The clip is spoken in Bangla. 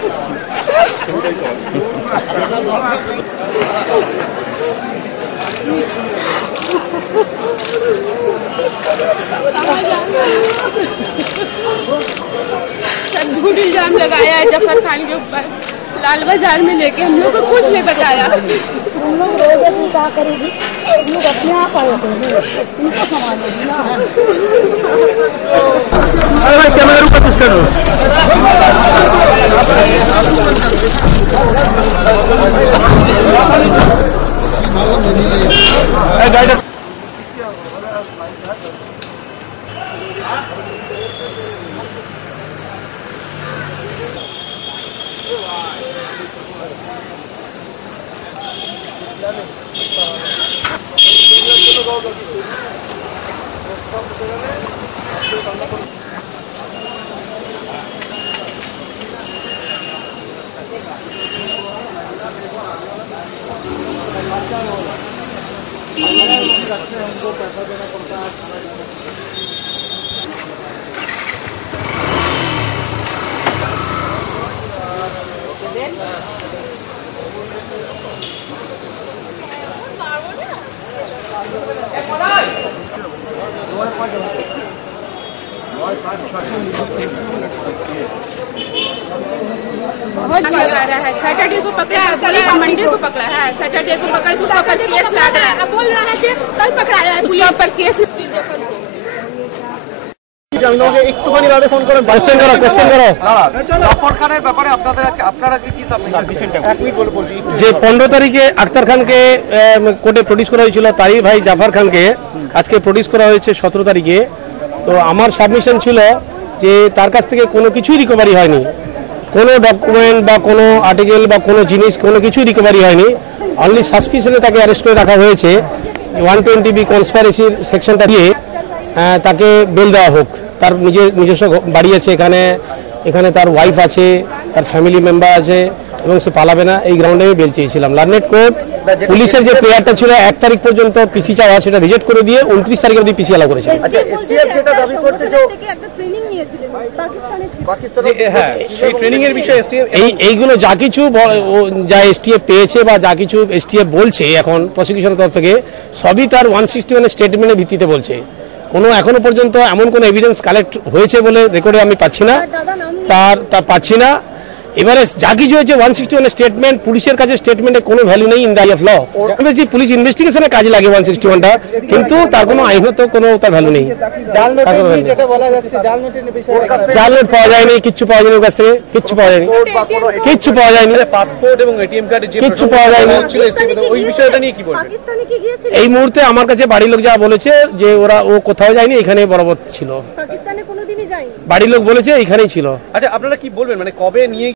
सब झूठ इल्जाम लगाया है जफर खान के ऊपर, लाल बाजार में लेके हम लोग को कुछ नहीं बताया। हम लोग रोजे भी क्या करेगी, हम लोग अपने आप आए थे, उनको संभालेगी ना। अरे भाई कैमरा ऊपर पुश करो। गाइड हमको पैसा देना पड़ता है। बहुत लगा रहा है, सैटरडे को पकड़ा है, मंडे को पकड़ा है, सैटरडे को पकड़ के उसका पर केस लग रहा है, बोल रहा है कि कल पकड़ाया है, उसका पर केस। একটুখানি দাদা ফোন করে কোশ্চেন করো জাফর খানের ব্যাপারে আপনারা কি সাবমিশন যে 15 তারিখে আক্তার খানকে কোর্টে প্রডিউস করা হয়েছিল, তারই ভাই জাফর খানকে আজকে প্রডিউস করা হয়েছে 17 তারিখে। তো আমার সাবমিশন ছিল যে তার কাছ থেকে কোনো কিছুই রিকভারি হয়নি, কোনো ডকুমেন্ট বা কোনো আর্টিকেল বা কোনো জিনিস কোনো কিছুই রিকভারি হয়নি। অনলি সাসপিশনে তাকে অ্যারেস্ট করে রাখা হয়েছে। 120B কনস্পাইরেসির সেকশনটা দিয়ে তাকে বেল দেওয়া হোক। তার নিজস্ব বাড়ি আছে এখানে তার ওয়াইফ আছে, তার ফ্যামিলি মেম্বার আছে এবং সে পালাবে না, এই গ্রাউন্ডে আমি বেল চেয়েছিলাম। লার্নেড কোর্ট পুলিশের যে প্রেয়ারটা ছিল 1 তারিখ পর্যন্ত পিসি চাওয়া, সেটা রিজেক্ট করে দিয়ে 29 তারিখ অবধি পিসি অ্যালাউ করেছে। আচ্ছা, এসটিএফ যেটা দাবি করছে যে একটা ট্রেনিং নিয়েছিলেন পাকিস্তানে, হ্যাঁ সেই ট্রেনিং এর বিষয়ে এসটিএফ এইগুলো যা কিছু যা এসটিএফ পেয়েছে বা যা কিছু এসটিএফ বলছে এখন প্রসিকিউশনের তরফ থেকে, সবই তার 161 স্টেটমেন্টের ভিত্তিতে বলছে। কোনো এখনো পর্যন্ত এমন কোনো এভিডেন্স কালেক্ট হয়েছে বলে রেকর্ডে আমি পাচ্ছি না, তা পাচ্ছি না। এবারে যা কিছু হয়েছে 161 স্টেটমেন্ট, পুলিশের কাছে স্টেটমেন্টে কোনো ভ্যালু নেই in the eye of law. Police ইনভেস্টিগেশনে কাজে লাগে 161টা, কিন্তু তার কোনো আইনত কোনো তার ভ্যালু নেই। জাল নোট পাওয়া যায়নি, কিচ্ছু পাওয়া যায়নি ওর কাছ থেকে, কিচ্ছু পাওয়া যায়নি, কিচ্ছু পাওয়া যায়নি। পাসপোর্ট এবং এটিএম কার্ডে কিচ্ছু পাওয়া যায়নি। ওই বিষয়টা নিয়ে কি বলবেন? এই মুহূর্তে আমার কাছে বাড়ির লোক যা বলেছে যে ও কোথাও যায়নি, এখানে বরাবর ছিল। পাকিস্তানে কোনোদিনই যায়নি, বাড়ির লোক বলেছে এখানেই ছিল। আচ্ছা, আপনারা কি বলবেন, মানে কবে নিয়ে